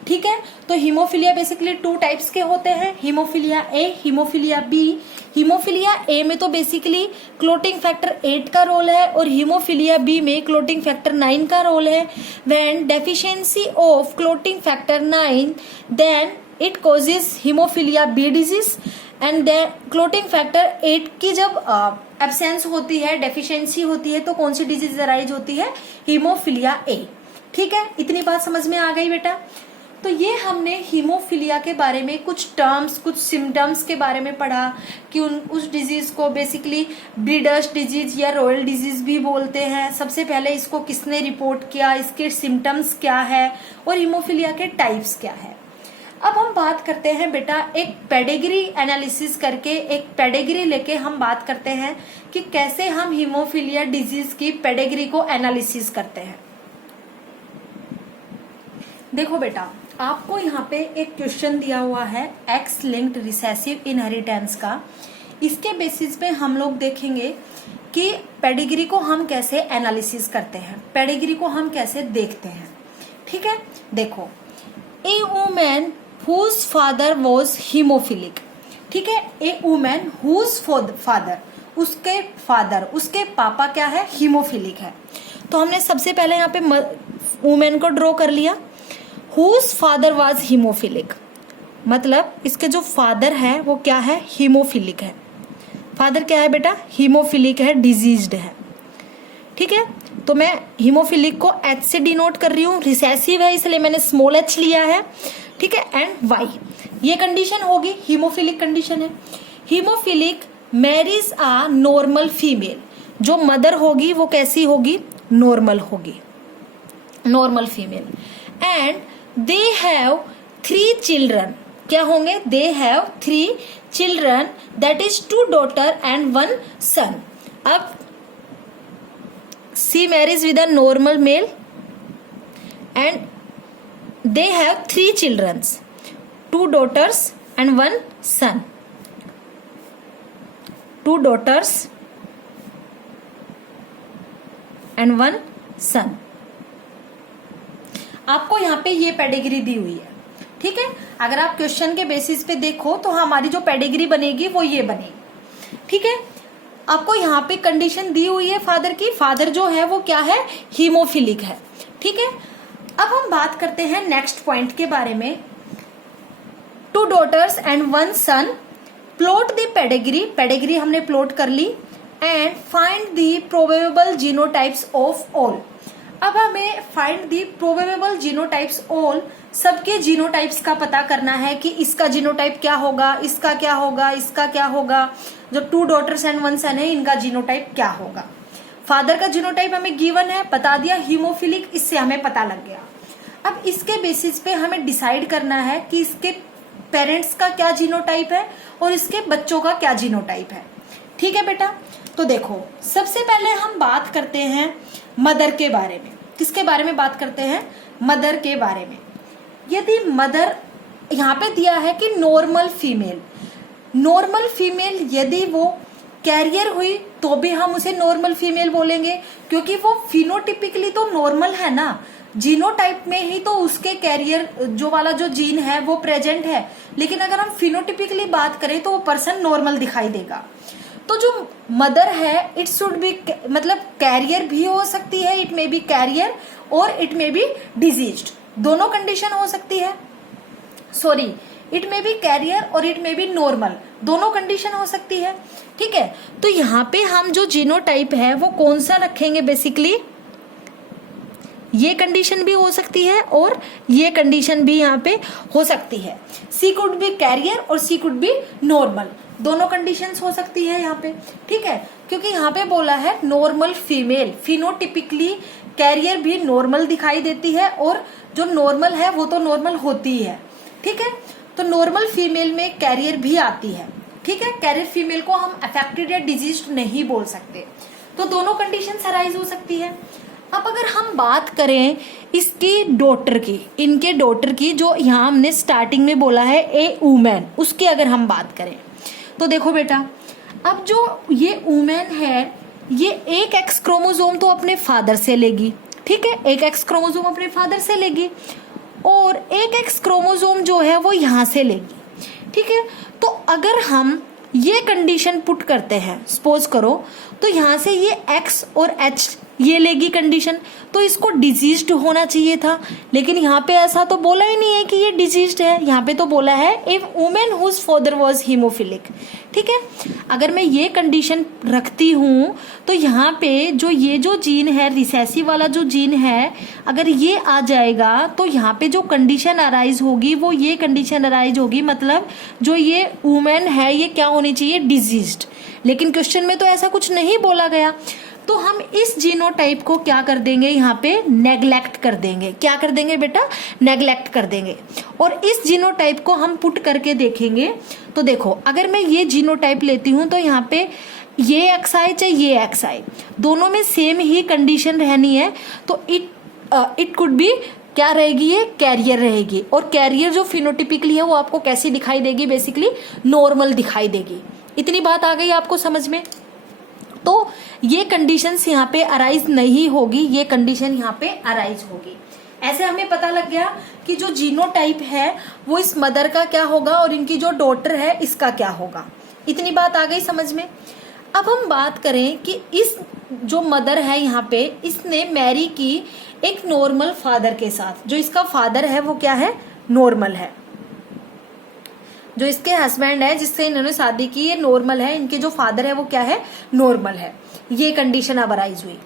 ठीक है। तो हीमोफीलिया बेसिकली 2 टाइप्स के होते हैं, haemophilia A, haemophilia B. Haemophilia A में तो बेसिकली क्लोटिंग फैक्टर 8 का रोल है और हीमोफीलिया बी में क्लोटिंग फैक्टर 9 का रोल है। When deficiency of clotting factor 9 then it causes haemophilia B disease and then clotting factor 8 की जब एब्सेंस होती है, डेफिशिएंसी होती है तो कौन सी डिजीज अराइज होती है? हीमोफीलिया ए। ठीक है, इतनी बात समझ में आ गई बेटा। तो ये हमने हीमोफीलिया के बारे में कुछ टर्म्स, कुछ सिम्टम्स के बारे में पढ़ा कि उस डिजीज को बेसिकली ब्रीडर्स डिजीज या रॉयल डिजीज भी बोलते हैं। सबसे पहले इसको किसने रिपोर्ट किया, इसके सिम्टम्स क्या है और हीमोफीलिया के टाइप्स क्या है। अब हम बात करते हैं बेटा एक पेडिग्री एनालिसिस करके, एक पेडिग्री लेके हम बात करते हैं कि कैसे हम हीमोफीलिया डिजीज की पेडिग्री को एनालिसिस करते हैं। देखो बेटा, आपको यहाँ पे एक क्वेश्चन दिया हुआ है एक्स लिंक्ड रिसेसिव इनहेरिटेंस का। इसके बेसिस पे हम लोग देखेंगे कि पेडिग्री को हम कैसे एनालिसिस करते हैं, पेडिग्री को हम कैसे देखते हैं। ठीक है, देखो, a woman whose father was haemophilic. ठीक है, ए वुमेन हुज फादर, उसके फादर, उसके पापा क्या है? हीमोफिलिक है। तो हमने सबसे पहले यहाँ पे वुमेन को ड्रॉ कर लिया। हुज फादर वाज हीमोफिलिक, मतलब इसके जो फादर है वो क्या है? हीमोफिलिक है। फादर क्या है बेटा? हीमोफिलिक है, डिजीज्ड है। ठीक है, तो मैं हीमोफिलिक को एच से डिनोट कर रही हूँ, रिसेसिव है इसलिए मैंने स्मॉल एच लिया है। ठीक है, एंड वाई, ये कंडीशन होगी, हीमोफिलिक कंडीशन है। Haemophilic marriage a normal female, जो मदर होगी वो कैसी होगी? नॉर्मल होगी, normal female. And they have 3 children, क्या होंगे? They have 3 children that is 2 daughter and 1 son. अब see marriage with a normal male and they have 3 childrens, 2 daughters and 1 son, 2 daughters and 1 son। आपको यहाँ पे ये pedigree दी हुई है। ठीक है, अगर आप क्वेश्चन के बेसिस पे देखो तो हमारी जो पेडिग्री बनेगी वो ये बनेगी। ठीक है, आपको यहाँ पे कंडीशन दी हुई है फादर की, फादर जो है वो क्या है? हीमोफिलिक है। ठीक है, अब हम बात करते हैं नेक्स्ट पॉइंट के बारे में। 2 daughters and 1 son, plot the pedigree, pedigree हमने प्लॉट कर ली, and find the probable genotypes of all. अब हमें find the probable genotypes all, सबके जीनोटाइप्स का पता करना है कि इसका जीनोटाइप क्या होगा, इसका क्या होगा, इसका क्या होगा। जो 2 daughters and 1 son है, इनका जीनोटाइप क्या होगा। फादर का जीनोटाइप हमें गिवन है, बता दिया हीमोफिलिक, इससे हमें पता लग गया। अब इसके बेसिस पे हमें डिसाइड करना है कि इसके पेरेंट्स का क्या जीनोटाइप है और इसके बच्चों का क्या जीनोटाइप है। ठीक है बेटा, तो देखो, सबसे पहले हम बात करते हैं मदर के बारे में। किसके बारे में बात करते हैं? मदर के बारे में। यदि मदर यहाँ पे दिया है कि नॉर्मल फीमेल, नॉर्मल फीमेल यदि वो कैरियर हुई तो भी हम उसे नॉर्मल फीमेल बोलेंगे, क्योंकि वो फिनोटिपिकली तो नॉर्मल है ना, जीनोटाइप में ही तो उसके कैरियर जो वाला जो जीन है वो प्रेजेंट है। लेकिन अगर हम फिनोटिपिकली बात करें तो वो पर्सन नॉर्मल दिखाई देगा। तो जो मदर है इट शुड बी, मतलब कैरियर भी हो सकती है, इट मे बी कैरियर और इट मे बी डिजीज्ड, दोनों कंडीशन हो सकती है। Sorry, it may be carrier और इट मे बी नॉर्मल, दोनों कंडीशन हो सकती है। ठीक है, तो यहाँ पे हम जो जीनोटाइप है वो कौन सा रखेंगे? बेसिकली ये कंडीशन भी हो सकती है और ये कंडीशन भी यहाँ पे हो सकती है। सी कुड बी कैरियर और सी कुड बी नॉर्मल, दोनों कंडीशंस हो सकती है यहाँ पे, ठीक है। क्योंकि यहाँ पे बोला है नॉर्मल फीमेल, फिनोटिपिकली कैरियर भी नॉर्मल दिखाई देती है और जो नॉर्मल है वो तो नॉर्मल होती ही है, ठीक है। तो नॉर्मल फीमेल में कैरियर भी आती है, ठीक है। कैरियर फीमेल को हम अफेक्टेड या डिजीज नहीं बोल सकते, तो दोनों कंडीशन अराइज हो सकती है। अब अगर हम बात करें इसकी डॉटर की, इनके डॉटर की, जो यहाँ हमने स्टार्टिंग में बोला है ए वुमेन, उसकी अगर हम बात करें तो देखो बेटा, अब जो ये वुमेन है ये एक एक्स क्रोमोसोम तो अपने फादर से लेगी, ठीक है, एक एक्स क्रोमोसोम अपने फादर से लेगी और एक एक्स क्रोमोसोम जो है वो यहाँ से लेगी, ठीक है। तो अगर हम ये कंडीशन पुट करते हैं, सपोज करो, तो यहाँ से ये एक्स और एच ये लेगी कंडीशन, तो इसको डिजीज्ड होना चाहिए था, लेकिन यहाँ पे ऐसा तो बोला ही नहीं है कि ये डिजीज्ड है। यहाँ पे तो बोला है a woman whose father was haemophilic, ठीक है। अगर मैं ये कंडीशन रखती हूँ तो यहाँ पे जो ये जो जीन है, रिसेसिव वाला जो जीन है, अगर ये आ जाएगा तो यहाँ पे जो कंडीशन अराइज होगी वो ये कंडीशन अराइज होगी, मतलब जो ये वुमेन है ये क्या होनी चाहिए, डिजीज्ड। लेकिन क्वेश्चन में तो ऐसा कुछ नहीं बोला गया, तो हम इस जीनोटाइप को क्या कर देंगे, यहाँ पे नेग्लेक्ट कर देंगे। क्या कर देंगे बेटा, नेग्लेक्ट कर देंगे। और इस जीनोटाइप को हम पुट करके देखेंगे तो देखो, अगर मैं ये जीनोटाइप लेती हूँ तो यहाँ पे ये एक्स आई चाहे ये एक्स आई, दोनों में सेम ही कंडीशन रहनी है, तो इट कुड बी क्या रहेगी, ये कैरियर रहेगी। और कैरियर जो फिनोटिपिकली है वो आपको कैसी दिखाई देगी, बेसिकली नॉर्मल दिखाई देगी। इतनी बात आ गई आपको समझ में। तो ये कंडीशंस यहाँ पे अराइज नहीं होगी, ये कंडीशन यहाँ पे अराइज होगी। ऐसे हमें पता लग गया कि जो जीनोटाइप है वो इस मदर का क्या होगा और इनकी जो डॉटर है इसका क्या होगा। इतनी बात आ गई समझ में। अब हम बात करें कि इस जो मदर है यहाँ पे, इसने मैरी की एक नॉर्मल फादर के साथ। जो इसका फादर है वो क्या है, नॉर्मल है। जो इसके हस्बैंड है जिससे इन्होंने शादी की ये नॉर्मल है, इनके जो फादर है वो क्या है, नॉर्मल है। ये कंडीशन अब अराइज हुई।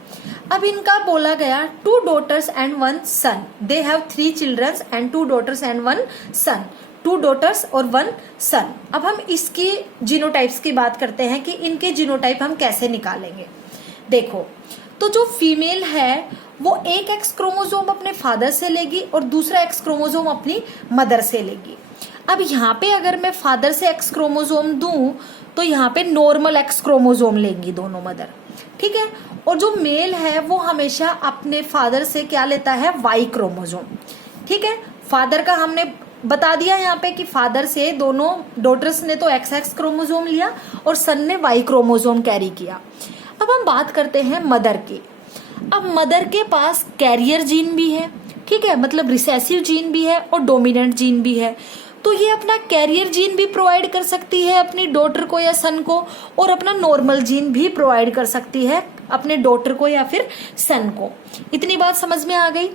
अब इनका बोला गया 2 daughters and 1 son, they have 3 children and 2 daughters and 1 son, 2 daughters और 1 son। अब हम इसकी जीनोटाइप्स की बात करते हैं कि इनके जीनोटाइप हम कैसे निकालेंगे। देखो, तो जो फीमेल है वो एक एक्स क्रोमोसोम अपने फादर से लेगी और दूसरा एक्स क्रोमोसोम अपनी मदर से लेगी। अब यहाँ पे अगर मैं फादर से एक्स क्रोमोसोम दूं तो यहाँ पे नॉर्मल एक्स क्रोमोसोम लेंगी दोनों मदर, ठीक है। और जो मेल है वो हमेशा अपने फादर से क्या लेता है, वाई क्रोमोसोम, ठीक है। फादर का हमने बता दिया यहाँ पे कि फादर से दोनों डॉटर्स ने तो एक्स क्रोमोसोम लिया और सन ने वाई क्रोमोसोम कैरी किया। अब हम बात करते हैं मदर की। अब मदर के पास कैरियर जीन भी है, ठीक है, मतलब रिसेसिव जीन भी है और डोमिनेंट जीन भी है। तो ये अपना कैरियर जीन भी प्रोवाइड कर सकती है अपनी डॉटर को या सन को, और अपना नॉर्मल जीन भी प्रोवाइड कर सकती है अपने डॉटर को या फिर सन को। इतनी बात समझ में आ गई।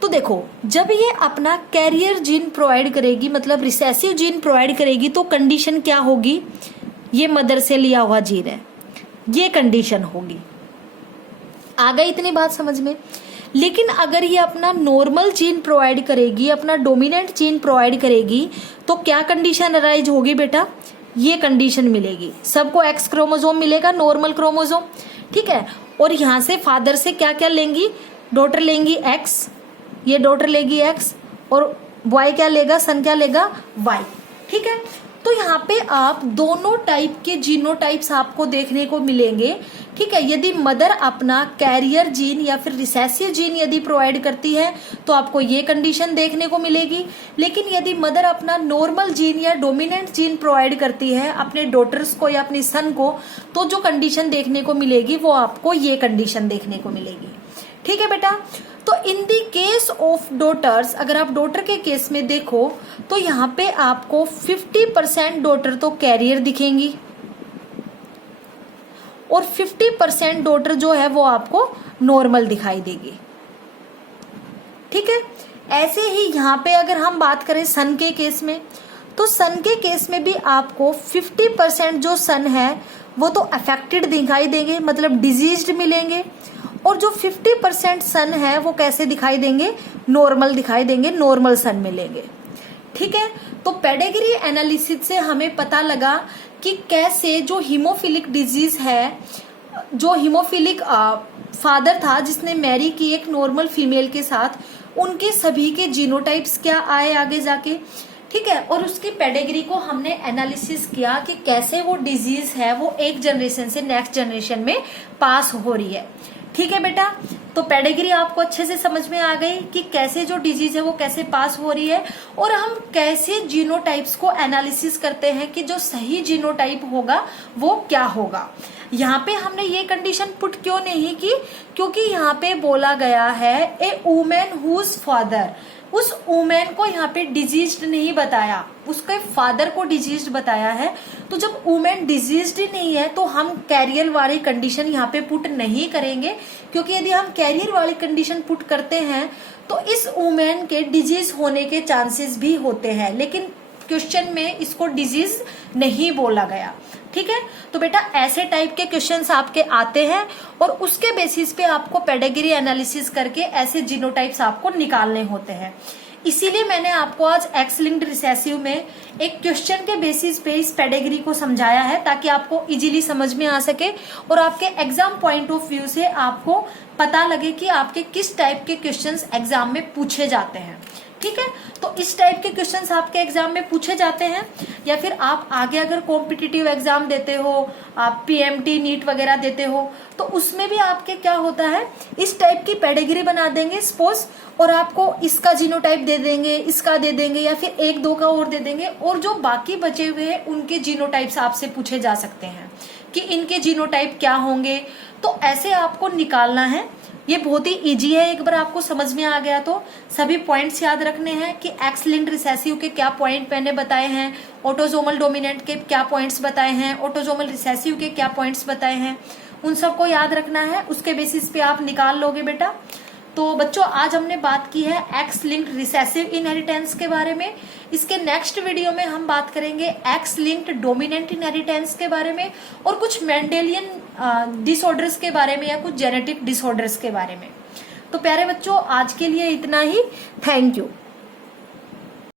तो देखो, जब ये अपना कैरियर जीन प्रोवाइड करेगी, मतलब रिसेसिव जीन प्रोवाइड करेगी, तो कंडीशन क्या होगी, ये मदर से लिया हुआ जीन है, ये कंडीशन होगी। आ गई इतनी बात समझ में। लेकिन अगर ये अपना नॉर्मल जीन प्रोवाइड करेगी, अपना डोमिनेंट जीन प्रोवाइड करेगी, तो क्या कंडीशन अराइज होगी बेटा, ये कंडीशन मिलेगी। सबको एक्स क्रोमोसोम मिलेगा, नॉर्मल क्रोमोसोम, ठीक है। और यहाँ से फादर से क्या क्या लेंगी, डॉटर लेंगी एक्स, ये डॉटर लेगी एक्स, और बॉय क्या लेगा, सन क्या लेगा, वाई, ठीक है। तो यहाँ पे आप दोनों टाइप के जीनोटाइप्स आपको देखने को मिलेंगे, ठीक है। यदि मदर अपना कैरियर जीन या फिर रिसेसिव जीन यदि प्रोवाइड करती है तो आपको ये कंडीशन देखने को मिलेगी। लेकिन यदि मदर अपना नॉर्मल जीन या डोमिनेंट जीन प्रोवाइड करती है अपने डॉटर्स को या अपनी सन को, तो जो कंडीशन देखने को मिलेगी वो आपको ये कंडीशन देखने को मिलेगी, ठीक है बेटा। तो इन दी केस ऑफ डॉटर्स, अगर आप डॉटर के केस में देखो तो यहाँ पे आपको 50% डॉटर तो कैरियर दिखेंगी और 50% डॉटर जो है वो आपको नॉर्मल दिखाई देगी, ठीक है। ऐसे ही यहाँ पे अगर हम बात करें सन के केस में, तो सन के केस में भी आपको 50% जो सन है वो तो अफेक्टेड दिखाई देंगे, मतलब डिजीज्ड मिलेंगे, और जो 50% सन है वो कैसे दिखाई देंगे, नॉर्मल दिखाई देंगे, नॉर्मल सन मिलेंगे। ठीक है, तो पेडिग्री एनालिसिस से हमें पता लगा कि कैसे जो हीमोफिलिक डिजीज है, जो हीमोफिलिक फादर था जिसने मैरी की एक नॉर्मल फीमेल के साथ, उनके सभी के जीनोटाइप्स क्या आए आगे जाके। ठीक है, और उसकी पेडिग्री को हमने एनालिसिस किया कि कैसे वो डिजीज है वो एक जनरेशन से नेक्स्ट जनरेशन में पास हो रही है। ठीक है बेटा, तो पेडिग्री आपको अच्छे से समझ में आ गई कि कैसे जो डिजीज है वो कैसे पास हो रही है, और हम कैसे जीनोटाइप्स को एनालिसिस करते हैं कि जो सही जीनोटाइप होगा वो क्या होगा। यहाँ पे हमने ये कंडीशन पुट क्यों नहीं की, क्योंकि यहाँ पे बोला गया है ए वुमेन हुज फादर, उस वुमेन को यहाँ पे डिजीज्ड नहीं बताया, उसके फादर को डिजीज्ड बताया है। तो जब वुमेन डिजीज्ड ही नहीं है तो हम कैरियर वाली कंडीशन यहाँ पे पुट नहीं करेंगे, क्योंकि यदि हम कैरियर वाली कंडीशन पुट करते हैं तो इस वुमेन के डिजीज होने के चांसेस भी होते हैं, लेकिन क्वेश्चन में इसको डिजीज नहीं बोला गया। ठीक है, तो बेटा ऐसे टाइप के क्वेश्चंस आपके आते हैं और उसके बेसिस पे आपको पेडिग्री एनालिसिस करके ऐसे जीनोटाइप्स आपको निकालने होते हैं। इसीलिए मैंने आपको आज एक्स लिंक्ड रिसेसिव में एक क्वेश्चन के बेसिस पे इस पेडिग्री को समझाया है, ताकि आपको इजीली समझ में आ सके और आपके एग्जाम पॉइंट ऑफ व्यू से आपको पता लगे कि आपके किस टाइप के क्वेश्चंस एग्जाम में पूछे जाते हैं। ठीक है, तो इस टाइप के क्वेश्चंस आपके एग्जाम में पूछे जाते हैं, या फिर आप आगे अगर कॉम्पिटिटिव एग्जाम देते हो, आप पीएमटी नीट वगैरह देते हो, तो उसमें भी आपके क्या होता है, इस टाइप की पेडिग्री बना देंगे सपोज, और आपको इसका जीनोटाइप दे देंगे, इसका दे देंगे, या फिर एक दो का और दे देंगे, और जो बाकी बचे हुए हैं उनके जीनोटाइप्स आपसे पूछे जा सकते हैं कि इनके जीनोटाइप क्या होंगे। तो ऐसे आपको निकालना है। ये बहुत ही इजी है, एक बार आपको समझ में आ गया तो सभी पॉइंट्स याद रखने हैं कि एक्स लिंक्ड रिसेसिव के क्या पॉइंट मैंने बताए हैं, ऑटोसोमल डोमिनेंट के क्या पॉइंट्स बताए हैं, ऑटोसोमल रिसेसिव के क्या पॉइंट्स बताए हैं, उन सबको याद रखना है। उसके बेसिस पे आप निकाल लोगे बेटा। तो बच्चों आज हमने बात की है एक्स लिंक्ड रिसेसिव इनहेरिटेंस के बारे में। इसके नेक्स्ट वीडियो में हम बात करेंगे एक्स लिंक्ड डोमिनेंट इनहेरिटेंस के बारे में, और कुछ मेंडेलियन डिसऑर्डर्स के बारे में, या कुछ जेनेटिक डिसऑर्डर्स के बारे में। तो प्यारे बच्चों आज के लिए इतना ही। Thank you.